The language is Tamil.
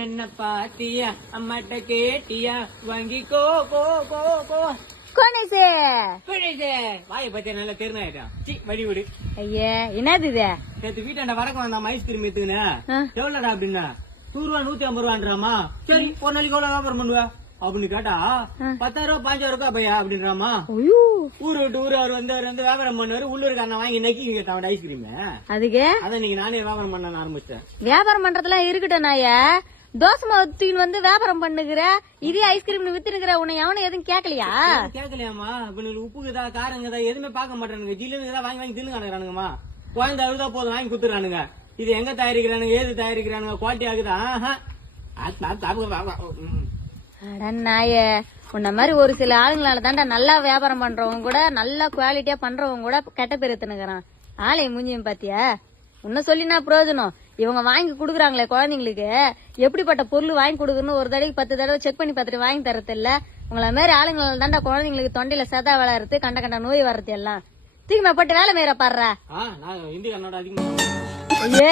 என்ன பாத்தியா அம்மாட்ட கேட்டியா வாங்கிக்கோ கோ கோ கோ கோனேசே வாயை பத்தியா நல்லா தெரிஞ்சாயிட்டான் சி வடி விடு. ஐயே என்னது இது? நேற்று வீட்டாண்ட வடக்கு வந்தான் ஐஸ்கிரீம் எடுத்துக்கினேன் எவ்வளோடா அப்படின்னா 100 ரூபா 150 ரூபான்றாமா. சரி ஒரு நாளைக்கு எவ்வளவு வியாபாரம் பண்ணுவா அப்படின்னு கேட்டா 10,000 ரூபா 5,000 ரூபா பையா அப்படின்றாமா. ஊரு விட்டு ஊரு அவர் வந்து வியாபாரம் பண்ணுவாரு. உள்ளூருக்காரன் வாங்கி நக்கி கேட்டான் ஐஸ்கிரீம். அதுக்கு அதான் இன்னைக்கு நானே வியாபாரம் பண்ண ஆரம்பிச்சேன். வியாபாரம் பண்றதுலாம் இருக்கட்டும் நாய, தோசை மாவுத்தின்னு வந்து வியாபாரம் பண்ணுகிற இதே ஐஸ்கிரீம் வித்துனுக்குற உன்னை எவனும் எதுவும் கேட்கலையா? கேட்கலையாமா. இப்ப உப்புக்குதா காரங்கதா எதுவுமே பார்க்க மாட்டானுங்க. ஜில்லுன்னு வாங்கி வாங்கி தின்னு காணுறானுங்கம்மா. குழந்தை அழுதா போதும் வாங்கி குத்துறானுங்க. இது எங்க தயாரிக்கிறானுங்க ஏது தயாரிக்கிறானுங்க குவாலிட்டி ஆகுதா? அட நாய, உன்ன மாதிரி ஒரு சில ஆளுங்களால தாண்டா நல்லா வியாபாரம் பண்றவங்க கூட நல்லா குவாலிட்டியா பண்றவங்க கூட கெட்ட பேர் எத்துனுக்குறான். ஆலை மூஞ்சியும் பாத்தியா? உன்ன சொல்லினா பிரயோஜனம். இவங்க வாங்கி குடுக்குறாங்களே குழந்தைங்களுக்கு எப்படிப்பட்ட பொருள் வாங்கி கொடுக்கணும்னு ஒரு தடவை 10 தடவை செக் பண்ணி பார்த்துட்டு வாங்கி தரது இல்ல. உங்களை மாதிரி ஆளுங்களால தாண்டா குழந்தைங்களுக்கு தொண்டையில சதா வளர்றது கண்ட கண்ட நோய் வர்றது எல்லாம். தூக்கிமா போட்டு வேலை மேற பாடுற. இந்தியா அதிகமா ஐயே